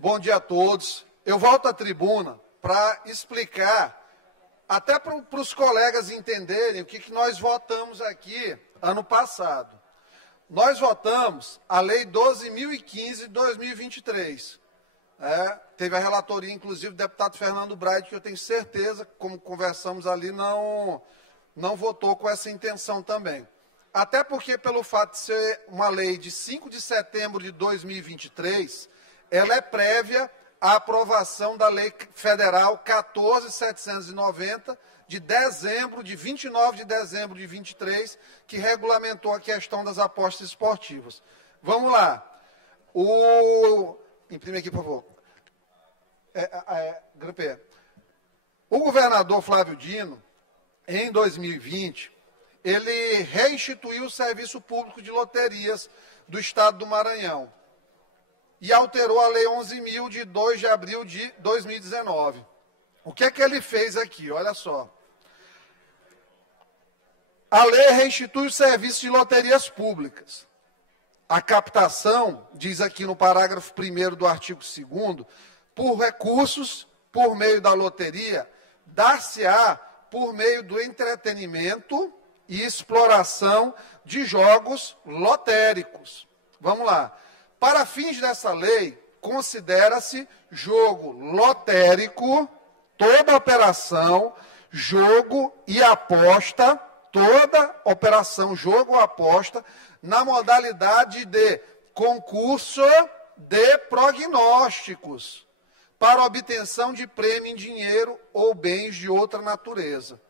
Bom dia a todos. Eu volto à tribuna para explicar, até para os colegas entenderem o que nós votamos aqui ano passado. Nós votamos a Lei 12.015 de 2023. Teve a relatoria, inclusive, do deputado Fernando Braide, que eu tenho certeza, como conversamos ali, não votou com essa intenção também. Até porque, pelo fato de ser uma lei de 5 de setembro de 2023, ela é prévia à aprovação da Lei Federal 14.790, de 29 de dezembro de 23, que regulamentou a questão das apostas esportivas. Vamos lá. Imprime aqui, por favor. O governador Flávio Dino, em 2020, ele reinstituiu o Serviço Público de Loterias do Estado do Maranhão e alterou a Lei 11.000 de 2 de abril de 2019. O que é que ele fez aqui? Olha só. A lei reinstitui o serviço de loterias públicas. A captação, diz aqui no parágrafo 1º do artigo 2º, por recursos, por meio da loteria, dar-se-á por meio do entretenimento e exploração de jogos lotéricos. Vamos lá. Para fins dessa lei, considera-se jogo lotérico toda operação, jogo e aposta, toda operação, jogo ou aposta, na modalidade de concurso de prognósticos, para obtenção de prêmio em dinheiro ou bens de outra natureza.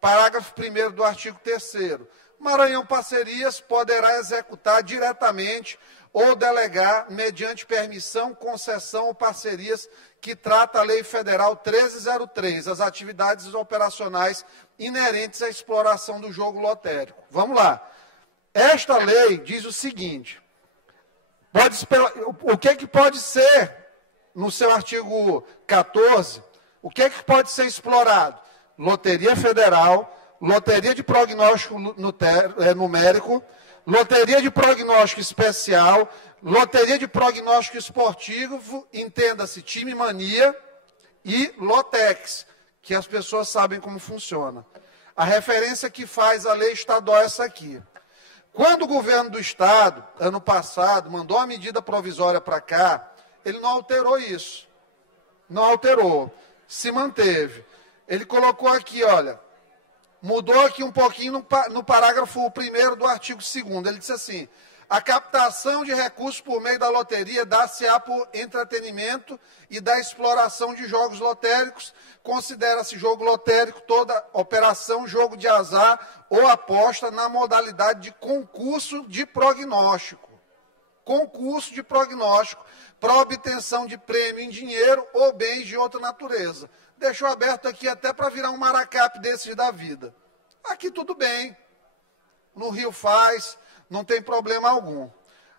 Parágrafo 1º do artigo 3º. Maranhão Parcerias poderá executar diretamente ou delegar, mediante permissão, concessão ou parcerias que trata a Lei Federal 1303, as atividades operacionais inerentes à exploração do jogo lotérico. Vamos lá. Esta lei diz o seguinte, o que pode ser, no seu artigo 14, o que pode ser explorado? Loteria federal, loteria de prognóstico numérico, loteria de prognóstico especial, loteria de prognóstico esportivo, entenda-se, time mania, e Lotex, que as pessoas sabem como funciona. A referência que faz a lei estadual é essa aqui. Quando o governo do Estado, ano passado, mandou a medida provisória para cá, ele não alterou isso. Não alterou. Se manteve. Ele colocou aqui, olha, mudou aqui um pouquinho no parágrafo 1º do artigo 2º. Ele disse assim, a captação de recursos por meio da loteria dá-se-á por entretenimento e da exploração de jogos lotéricos, considera-se jogo lotérico toda operação, jogo de azar ou aposta na modalidade de concurso de prognóstico. Concurso de prognóstico para obtenção de prêmio em dinheiro ou bens de outra natureza. Deixou aberto aqui até para virar um maracap desses da vida. Aqui tudo bem. No Rio faz, não tem problema algum.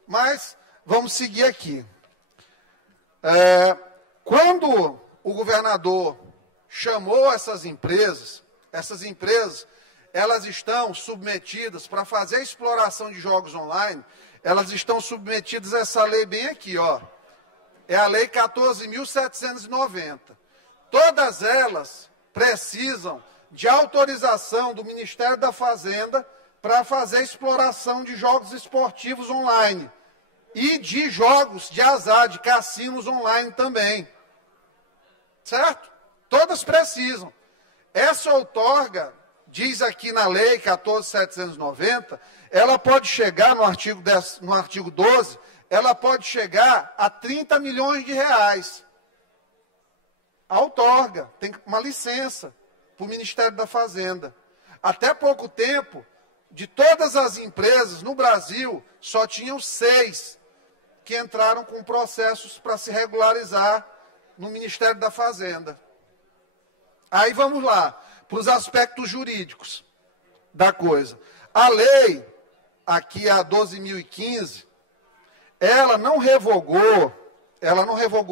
Mas vamos seguir aqui. Quando o governador chamou essas empresas, elas estão submetidas, para fazer a exploração de jogos online, elas estão submetidas a essa lei bem aqui, ó. É a Lei 14.790. Todas elas precisam de autorização do Ministério da Fazenda para fazer a exploração de jogos esportivos online e de jogos de azar, de cassinos online também. Certo? Todas precisam. Essa outorga, diz aqui na Lei 14.790, ela pode chegar no artigo 12, ela pode chegar a 30 milhões de reais. A outorga, tem uma licença para o Ministério da Fazenda. Até pouco tempo, de todas as empresas no Brasil, só tinham 6 que entraram com processos para se regularizar no Ministério da Fazenda. Aí vamos lá, para os aspectos jurídicos da coisa. A lei, aqui a 12.015, ela não revogou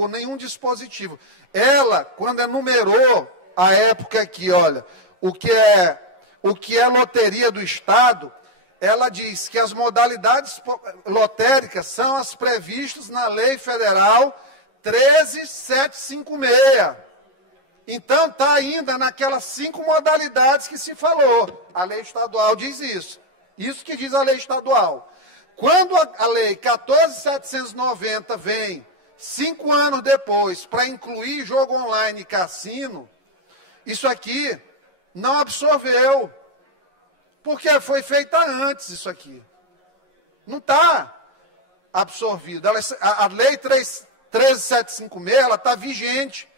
nenhum dispositivo. Ela, quando enumerou a época aqui, olha, o que é loteria do Estado, ela diz que as modalidades lotéricas são as previstas na Lei Federal 13.756. Então, está ainda naquelas 5 modalidades que se falou. A lei estadual diz isso. Isso que diz a lei estadual. Quando a lei 14.790 vem 5 anos depois para incluir jogo online e cassino, isso aqui não absorveu. Porque foi feita antes isso aqui. Não está absorvido. A lei 13.756 ela está vigente.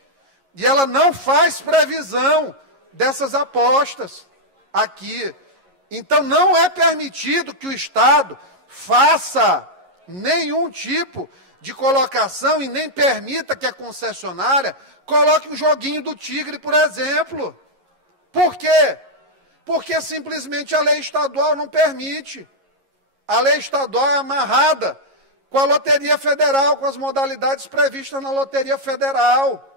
E ela não faz previsão dessas apostas aqui. Então, não é permitido que o Estado faça nenhum tipo de colocação e nem permita que a concessionária coloque um joguinho do tigre, por exemplo. Por quê? Porque simplesmente a lei estadual não permite. A lei estadual é amarrada com a Loteria Federal, com as modalidades previstas na Loteria Federal.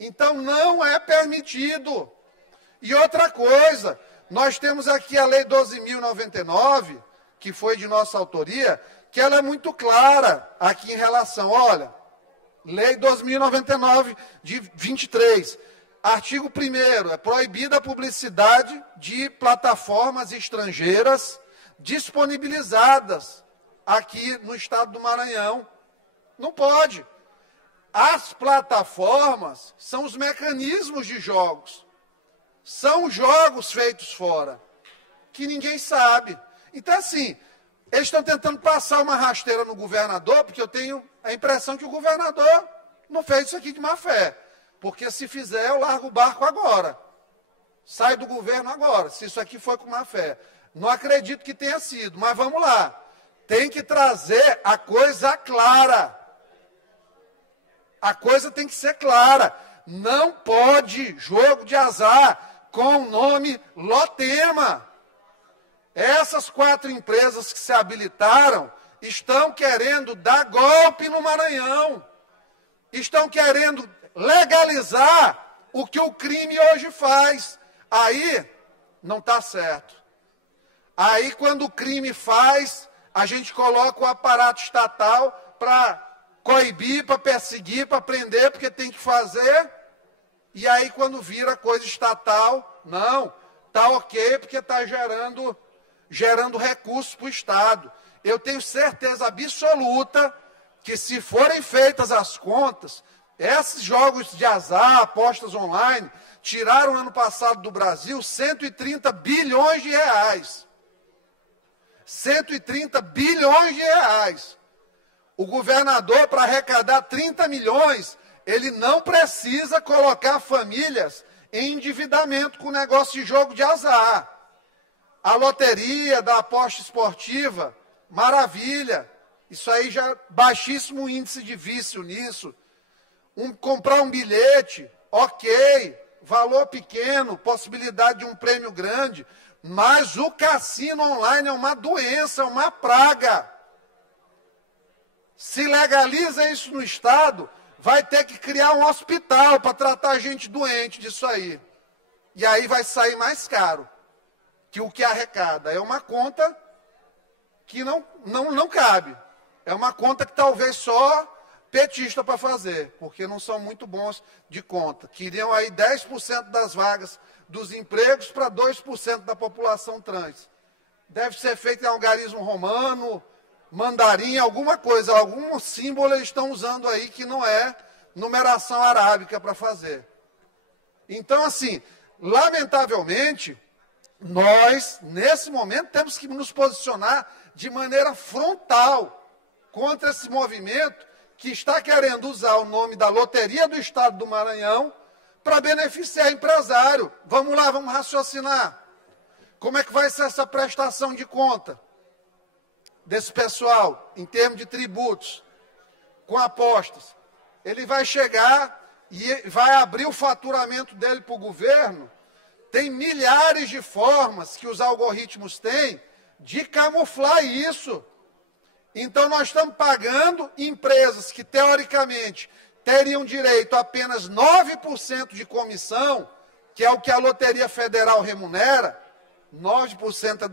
Então, não é permitido. E outra coisa, nós temos aqui a Lei 12.099, que foi de nossa autoria, que ela é muito clara aqui em relação, olha, Lei 12.099 de 23, artigo 1º, é proibida a publicidade de plataformas estrangeiras disponibilizadas aqui no estado do Maranhão. Não pode. As plataformas são os mecanismos de jogos. São jogos feitos fora, que ninguém sabe. Então, assim, eles estão tentando passar uma rasteira no governador, porque eu tenho a impressão que o governador não fez isso aqui de má fé. Porque se fizer, eu largo o barco agora. Sai do governo agora, se isso aqui foi com má fé. Não acredito que tenha sido, mas vamos lá. Tem que trazer a coisa clara. A coisa tem que ser clara. Não pode jogo de azar com o nome Lotema. Essas 4 empresas que se habilitaram estão querendo dar golpe no Maranhão. Estão querendo legalizar o que o crime hoje faz. Aí não está certo. Aí quando o crime faz, a gente coloca o aparato estatal para coibir, para perseguir, para prender, porque tem que fazer. E aí, quando vira coisa estatal, não, está ok, porque está gerando recursos para o Estado. Eu tenho certeza absoluta que, se forem feitas as contas, esses jogos de azar, apostas online, tiraram ano passado do Brasil 130 bilhões de reais. 130 bilhões de reais. O governador, para arrecadar 30 milhões, ele não precisa colocar famílias em endividamento com negócio de jogo de azar. A loteria da aposta esportiva, maravilha. Isso aí já baixíssimo índice de vício nisso. Comprar um bilhete, ok. Valor pequeno, possibilidade de um prêmio grande. Mas o cassino online é uma doença, é uma praga. Se legaliza isso no Estado, vai ter que criar um hospital para tratar gente doente disso aí. E aí vai sair mais caro que o que arrecada. É uma conta que não cabe. É uma conta que talvez só petista para fazer, porque não são muito bons de conta. Queriam aí 10% das vagas dos empregos para 2% da população trans. Deve ser feito em algarismo romano, mandarim, alguma coisa, algum símbolo eles estão usando aí que não é numeração arábica para fazer. Então, assim, lamentavelmente, nós, nesse momento, temos que nos posicionar de maneira frontal contra esse movimento que está querendo usar o nome da Loteria do Estado do Maranhão para beneficiar empresário. Vamos lá, vamos raciocinar. Como é que vai ser essa prestação de conta desse pessoal, em termos de tributos, com apostas? Ele vai chegar e vai abrir o faturamento dele para o governo. Tem milhares de formas que os algoritmos têm de camuflar isso. Então, nós estamos pagando empresas que, teoricamente, teriam direito a apenas 9% de comissão, que é o que a Loteria Federal remunera, 9%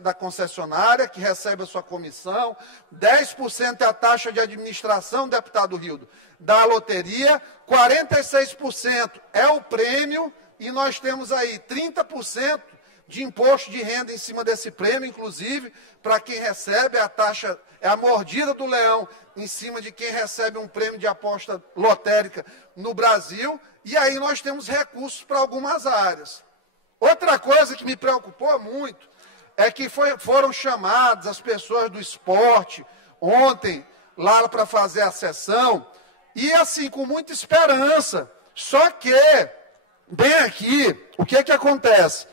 da concessionária, que recebe a sua comissão, 10% é a taxa de administração, deputado Rildo, da loteria, 46% é o prêmio, e nós temos aí 30% de imposto de renda em cima desse prêmio, inclusive, para quem recebe a taxa, é a mordida do leão em cima de quem recebe um prêmio de aposta lotérica no Brasil, e aí nós temos recursos para algumas áreas. Outra coisa que me preocupou muito é que foram chamadas as pessoas do esporte ontem lá para fazer a sessão, e assim, com muita esperança. Só que, bem aqui, o que acontece?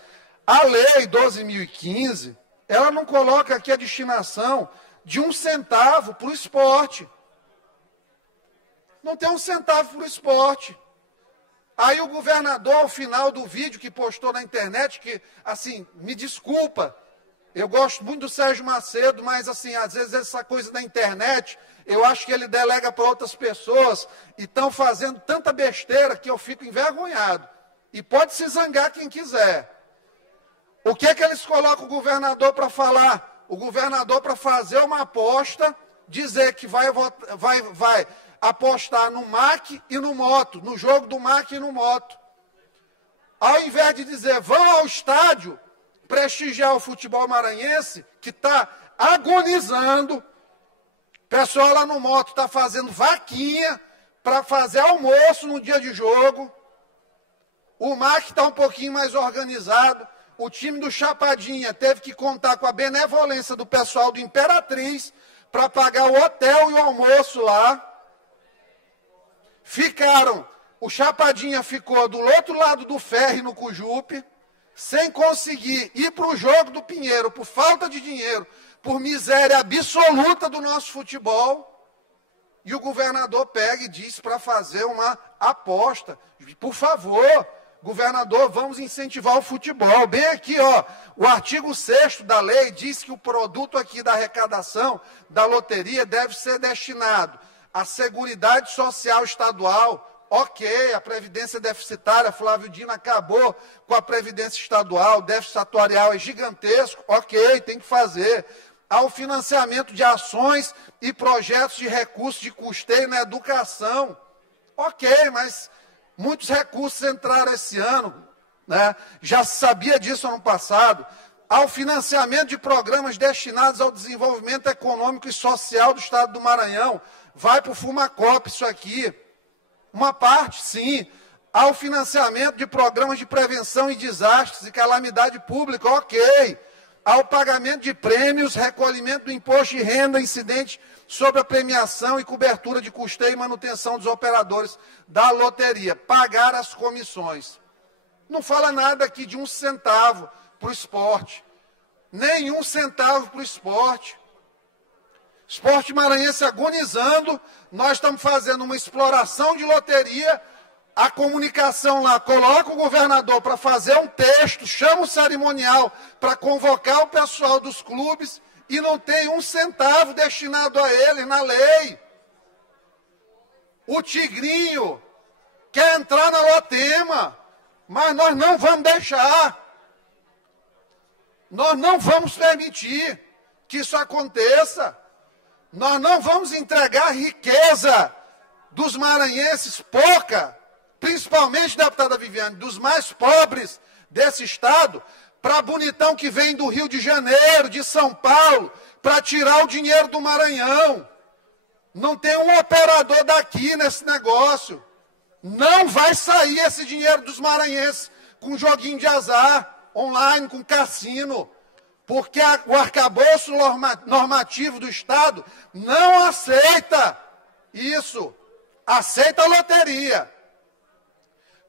A lei 12.015, ela não coloca aqui a destinação de 1 centavo para o esporte. Não tem 1 centavo para o esporte. Aí o governador, ao final do vídeo que postou na internet, que, assim, me desculpa, eu gosto muito do Sérgio Macedo, mas, assim, às vezes essa coisa da internet, eu acho que ele delega para outras pessoas e estão fazendo tanta besteira que eu fico envergonhado. E pode se zangar quem quiser. O que eles colocam o governador para falar? O governador para fazer uma aposta, dizer que vai apostar no MAC e no Moto, no jogo do MAC e no Moto. Ao invés de dizer, vão ao estádio prestigiar o futebol maranhense, que está agonizando, o pessoal lá no Moto está fazendo vaquinha para fazer almoço no dia de jogo. O MAC está um pouquinho mais organizado. O time do Chapadinha teve que contar com a benevolência do pessoal do Imperatriz para pagar o hotel e o almoço lá. O Chapadinha ficou do outro lado do ferry no Cujupe, sem conseguir ir para o jogo do Pinheiro, por falta de dinheiro, por miséria absoluta do nosso futebol. E o governador pega e diz para fazer uma aposta. Por favor, governador, vamos incentivar o futebol. Bem aqui, ó, o artigo 6º da lei diz que o produto aqui da arrecadação da loteria deve ser destinado à Seguridade Social Estadual. Ok, a Previdência deficitária, Flávio Dino acabou com a Previdência Estadual, déficit atuarial é gigantesco, ok, tem que fazer. Ao financiamento de ações e projetos de recursos de custeio na educação. Ok, mas muitos recursos entraram esse ano, né? Já se sabia disso ano passado. Ao financiamento de programas destinados ao desenvolvimento econômico e social do Estado do Maranhão. Vai para o Fumacop isso aqui. Uma parte, sim. Ao financiamento de programas de prevenção e desastres e calamidade pública, ok. Ao pagamento de prêmios, recolhimento do imposto de renda incidente sobre a premiação e cobertura de custeio e manutenção dos operadores da loteria, pagar as comissões. Não fala nada aqui de 1 centavo para o esporte, nem 1 centavo para o esporte. Esporte maranhense agonizando, nós estamos fazendo uma exploração de loteria, a comunicação lá coloca o governador para fazer um texto, chama o cerimonial para convocar o pessoal dos clubes, e não tem 1 centavo destinado a ele na lei. O Tigrinho quer entrar na Lotema, mas nós não vamos deixar. Nós não vamos permitir que isso aconteça. Nós não vamos entregar a riqueza dos maranhenses, pouca, principalmente, deputada Viviane, dos mais pobres desse estado, para bonitão que vem do Rio de Janeiro, de São Paulo, para tirar o dinheiro do Maranhão. Não tem um operador daqui nesse negócio. Não vai sair esse dinheiro dos maranhenses com joguinho de azar, online, com cassino, porque o arcabouço normativo do Estado não aceita isso. Aceita a loteria.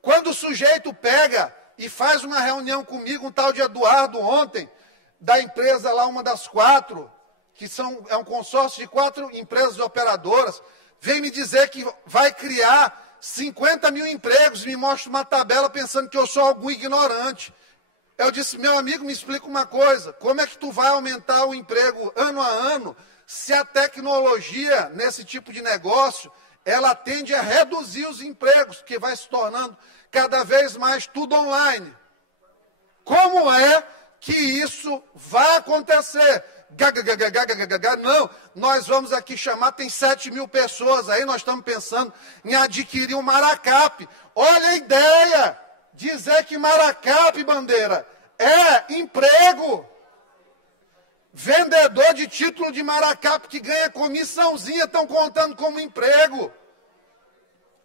Quando o sujeito pega e faz uma reunião comigo, um tal de Eduardo ontem, da empresa lá, uma das 4, que é um consórcio de 4 empresas operadoras, vem me dizer que vai criar 50 mil empregos, me mostra uma tabela pensando que eu sou algum ignorante. Eu disse, meu amigo, me explica uma coisa, como é que tu vai aumentar o emprego ano a ano, se a tecnologia nesse tipo de negócio, ela tende a reduzir os empregos, porque vai se tornando cada vez mais tudo online. Como é que isso vai acontecer. Não, nós vamos aqui chamar, tem 7 mil pessoas aí, nós estamos pensando em adquirir um maracap. Olha a ideia, dizer que maracap, Bandeira, é emprego. Vendedor de título de maracap que ganha comissãozinha, estão contando como emprego.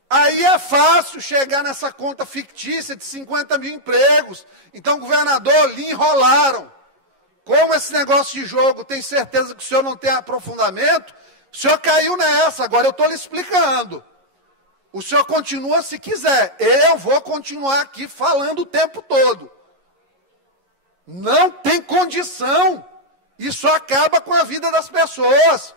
Aí é fácil chegar nessa conta fictícia de 50 mil empregos. Então, governador, lhe enrolaram. Como esse negócio de jogo, tem certeza que o senhor não tem aprofundamento, o senhor caiu nessa, agora eu estou lhe explicando. O senhor continua se quiser, eu vou continuar aqui falando o tempo todo. Não tem condição, isso acaba com a vida das pessoas.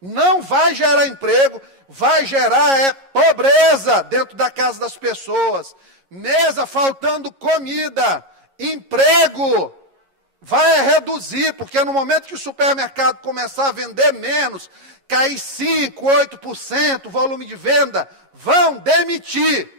Não vai gerar emprego, vai gerar pobreza dentro da casa das pessoas. Mesa faltando comida, emprego. Vai reduzir, porque no momento que o supermercado começar a vender menos, cair 5%, 8% o volume de venda, vão demitir.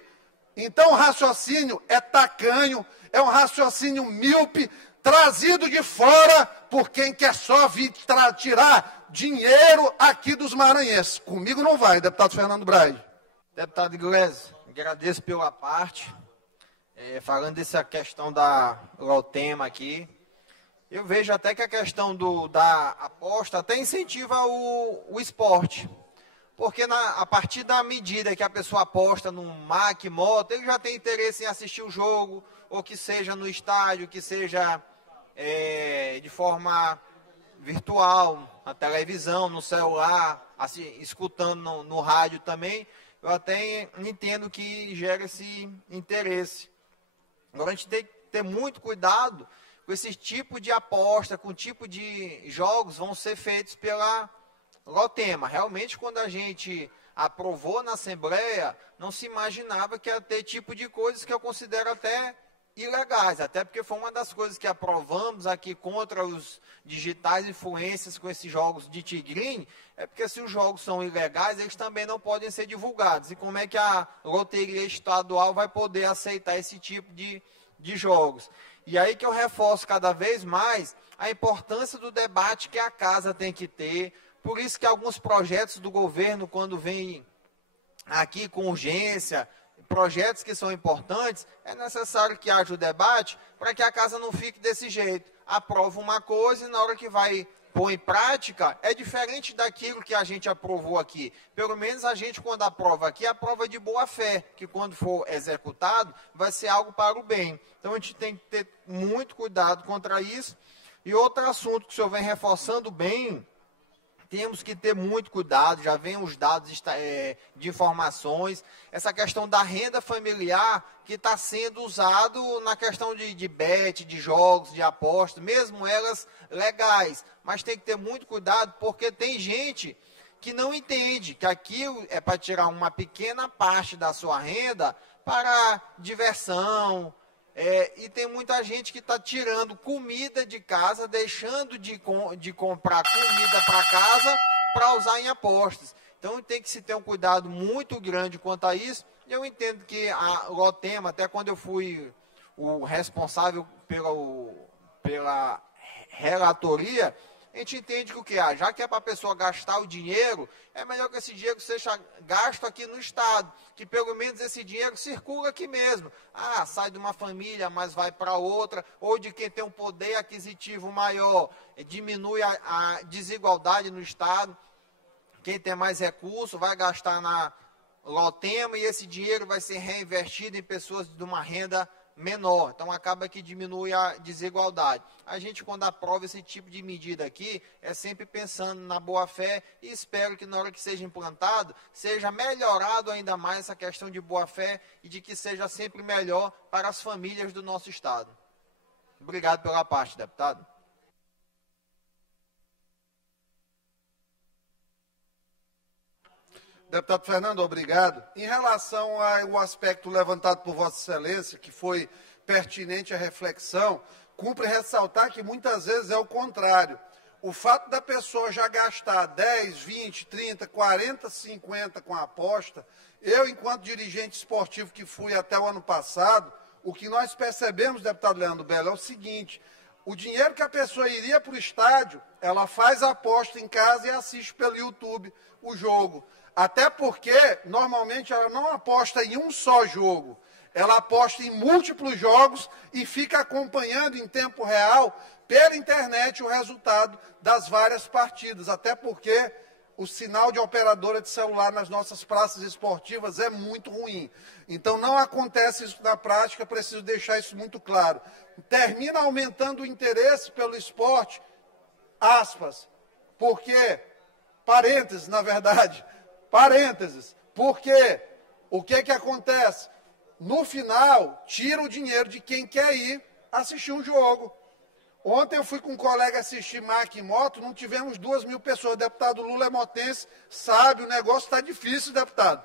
Então o raciocínio é tacanho, é um raciocínio míope, trazido de fora por quem quer só vir tirar dinheiro aqui dos maranhenses. Comigo não vai, deputado Fernando Braz. Deputado Iglesias, agradeço pela parte. Falando dessa questão da Lotema aqui, eu vejo até que a questão da aposta até incentiva o esporte. Porque a partir da medida que a pessoa aposta num MAC, moto, ele já tem interesse em assistir o jogo, ou que seja no estádio, que seja de forma virtual, na televisão, no celular, assim, escutando no rádio também. Eu até entendo que gera esse interesse. Agora a gente tem que ter muito cuidado com esse tipo de aposta, com o tipo de jogos vão ser feitos pela Lotema. Realmente, quando a gente aprovou na Assembleia, não se imaginava que ia ter tipo de coisas que eu considero até ilegais, até porque foi uma das coisas que aprovamos aqui contra os digitais influências com esses jogos de tigrinho, é porque se os jogos são ilegais, eles também não podem ser divulgados. E como é que a loteria estadual vai poder aceitar esse tipo de jogos? E aí que eu reforço cada vez mais a importância do debate que a casa tem que ter. Por isso que alguns projetos do governo, quando vêm aqui com urgência, projetos que são importantes, é necessário que haja o debate para que a casa não fique desse jeito. Aprova uma coisa e na hora que vai pôr em prática, é diferente daquilo que a gente aprovou aqui. Pelo menos a gente, quando aprova aqui, aprova de boa fé, que quando for executado, vai ser algo para o bem. Então a gente tem que ter muito cuidado contra isso. E outro assunto que o senhor vem reforçando bem, temos que ter muito cuidado, já vem os dados de informações, essa questão da renda familiar que está sendo usado na questão de bet, de jogos, de apostas, mesmo elas legais. Mas tem que ter muito cuidado, porque tem gente que não entende que aquilo é para tirar uma pequena parte da sua renda para diversão. E tem muita gente que está tirando comida de casa, deixando de comprar comida para casa para usar em apostas. Então tem que se ter um cuidado muito grande quanto a isso. E eu entendo que a Lotema, até quando eu fui o responsável pela relatoria, a gente entende que o que há, já que é para a pessoa gastar o dinheiro, é melhor que esse dinheiro seja gasto aqui no Estado, que pelo menos esse dinheiro circula aqui mesmo. Sai de uma família, mas vai para outra, ou de quem tem um poder aquisitivo maior, diminui a desigualdade no Estado. Quem tem mais recurso vai gastar na Lotema e esse dinheiro vai ser reinvestido em pessoas de uma renda menor, então acaba que diminui a desigualdade. A gente, quando aprova esse tipo de medida aqui, é sempre pensando na boa-fé e espero que na hora que seja implantado, seja melhorado ainda mais essa questão de boa-fé e de que seja sempre melhor para as famílias do nosso Estado. Obrigado pela parte, deputado. Deputado Fernando, obrigado. Em relação ao aspecto levantado por Vossa Excelência, que foi pertinente à reflexão, cumpre ressaltar que muitas vezes é o contrário. O fato da pessoa já gastar 10, 20, 30, 40, 50 com a aposta, eu, enquanto dirigente esportivo que fui até o ano passado, o que nós percebemos, deputado Leandro Belo, é o seguinte: o dinheiro que a pessoa iria para o estádio, ela faz a aposta em casa e assiste pelo YouTube o jogo. Até porque, normalmente, ela não aposta em um só jogo. Ela aposta em múltiplos jogos e fica acompanhando em tempo real, pela internet, o resultado das várias partidas. Até porque o sinal de operadora de celular nas nossas praças esportivas é muito ruim. Então, não acontece isso na prática, preciso deixar isso muito claro. Termina aumentando o interesse pelo esporte, aspas, porque, parênteses, na verdade, parênteses, porque o que acontece? No final, tira o dinheiro de quem quer ir assistir um jogo. Ontem eu fui com um colega assistir Mac e Moto, não tivemos 2.000 pessoas. O deputado Lula é motense, sabe, o negócio está difícil, deputado.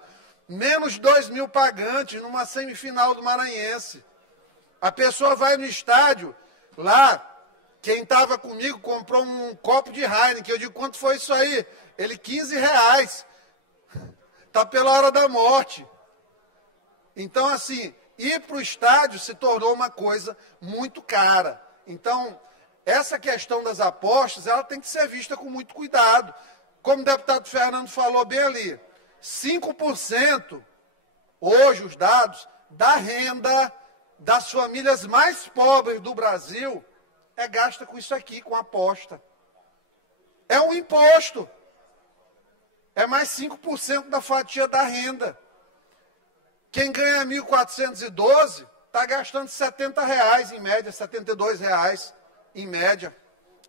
Menos 2.000 pagantes numa semifinal do Maranhense. A pessoa vai no estádio, lá, quem estava comigo comprou um copo de Heineken. Eu digo, quanto foi isso aí? Ele, R$15. Está pela hora da morte. Então, assim, ir para o estádio se tornou uma coisa muito cara. Então, essa questão das apostas, ela tem que ser vista com muito cuidado. Como o deputado Fernando falou bem ali, 5%, hoje os dados, da renda das famílias mais pobres do Brasil é gasta com isso aqui, com aposta. É um imposto. É mais 5% da fatia da renda. Quem ganha 1.412 está gastando R$70 em média, R$72 em média.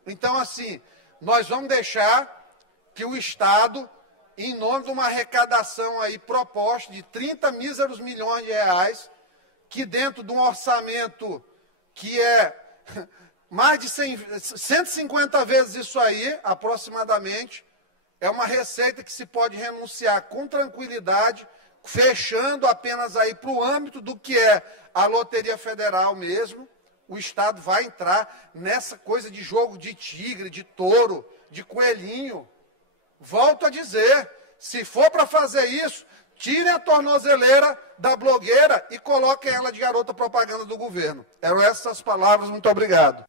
Então, assim, nós vamos deixar que o Estado, em nome de uma arrecadação aí proposta de 30 míseros milhões de reais, que dentro de um orçamento que é mais de 150 vezes isso aí, aproximadamente, é uma receita que se pode renunciar com tranquilidade, fechando apenas aí para o âmbito do que é a Loteria Federal mesmo. O Estado vai entrar nessa coisa de jogo de tigre, de touro, de coelhinho. Volto a dizer, se for para fazer isso, tirem a tornozeleira da blogueira e coloquem ela de garota propaganda do governo. Eram essas palavras, muito obrigado.